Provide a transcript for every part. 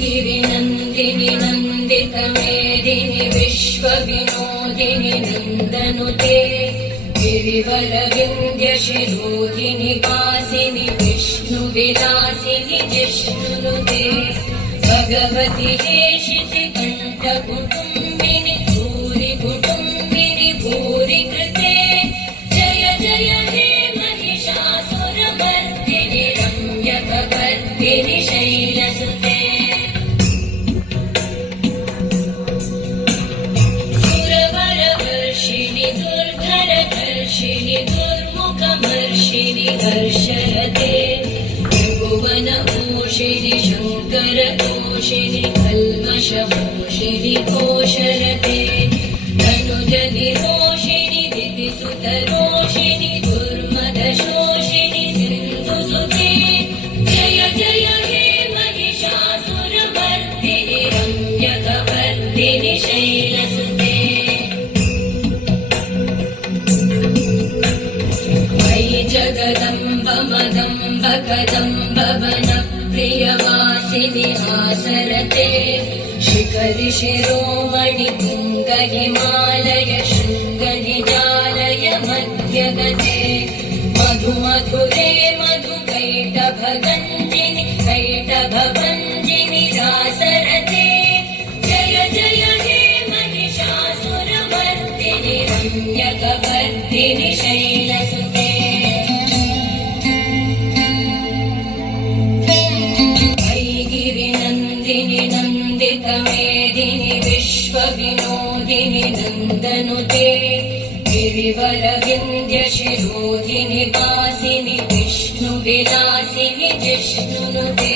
गिरिनन्दिनि नन्दितमेदिनि विश्वविनोदिनि नन्दनुते गिरिवरविन्द्यशिरोधिनि वासिनि विष्णुविलासिनि जिष्णुनुते भगवति हेशितिकण्ठकुटुम्बिनि भूरि कुटुम्बिनि भूरि कृते जय जय हे महिषासुरमर्दिनि रम्यकवर्दिनि शैलसुते सुरवरवर्षिणि दुर्धरधर्षिणि दुर्मुखमर्षिणि हर्षरते त्रिभुवनपोषिणि शङ्करतोषिणि कल्मषपोषिणि कोशरते धनुजनिरोषिणि दितिसुतरोषिणि दुर्मदशोषिणि सिन्धुसुते जय जय हे महिषासुरमर्दिनि रम्यकवर्दिनि शैलसुते मयि जगदम्ब मदम्ब कदम्ब वनप्रियवासिनि आसरते शिखरि शिरोमणि तुङ्ग हिमालय शृङ्गनिजालय मध्यगते मधुमधुरे मधुकैटभगञ्जिनि कैटभभञ्जिनि रासरते जय जय हे महिषासुरमर्दिनि रम्यकवर्दिनि शैलसुते गिरिनन्दिनि नन्दितमेदिनि विश्वविनोदिनि नन्दनुते गिरिवरविन्द्यशिरोधिनि वासिनि विष्णुविलासिनि जिष्णुनुते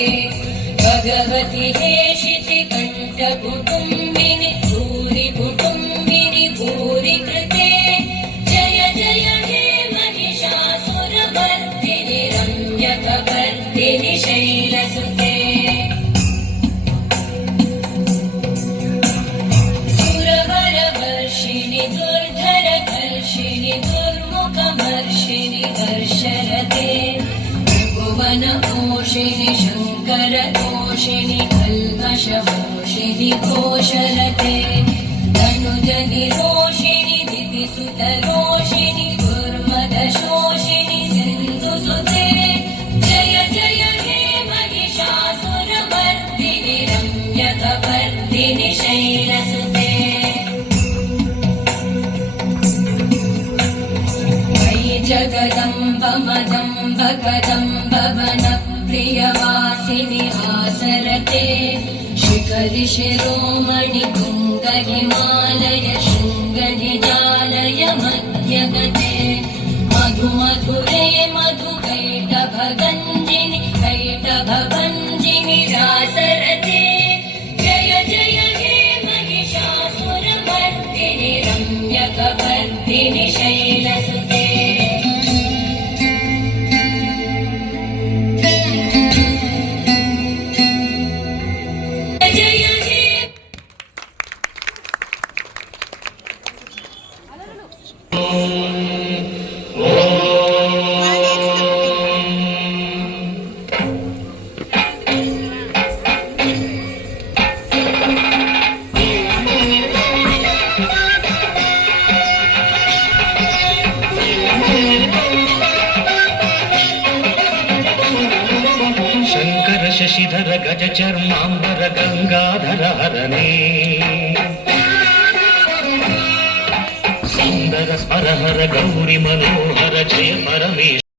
भगवति हेशितिकण्ठकुटुम्बिनि भूरि कुटुम्बिनि भूरि कृते जय जय हे महिषासुरमर्दिनि रम्यकवर्दिनि शैलसुते सुरवरवर्षिणि दुर्धरधर्षिणि दुर्मुखमर्षिणि हर्षरते त्रिभुवनपोषिणि शङ्करतोषिणि कल्मषपोषिणि कोशरते धनुजनिरोषिणि दितिसुतरोषिणि दुर्मदशोषिणि सिन्धुसुते जय जय हे महिषासुरमर्दिनि रम्यकवर्दिनि शैलसुते मयि जगदम्ब मदम्ब कदम्ब वनप्रियवासिनि आसरते शिखरि शिरोमणि तुङ्ग हिमालय शृङ्गनिजालय मध्यगते मधुमधुरे मधुकैटभगञ्जिनि कैटभभञ्जिनि रासरते जय जय हे महिषासुरमर्दिनि रम्यकवर्दिनि शैलसुते जय हे शङ्कर शशिधर गज चर्माम्बर गङ्गाधर हरणे सुन्दर स्मरहर गौरि मनोहर जय परमेश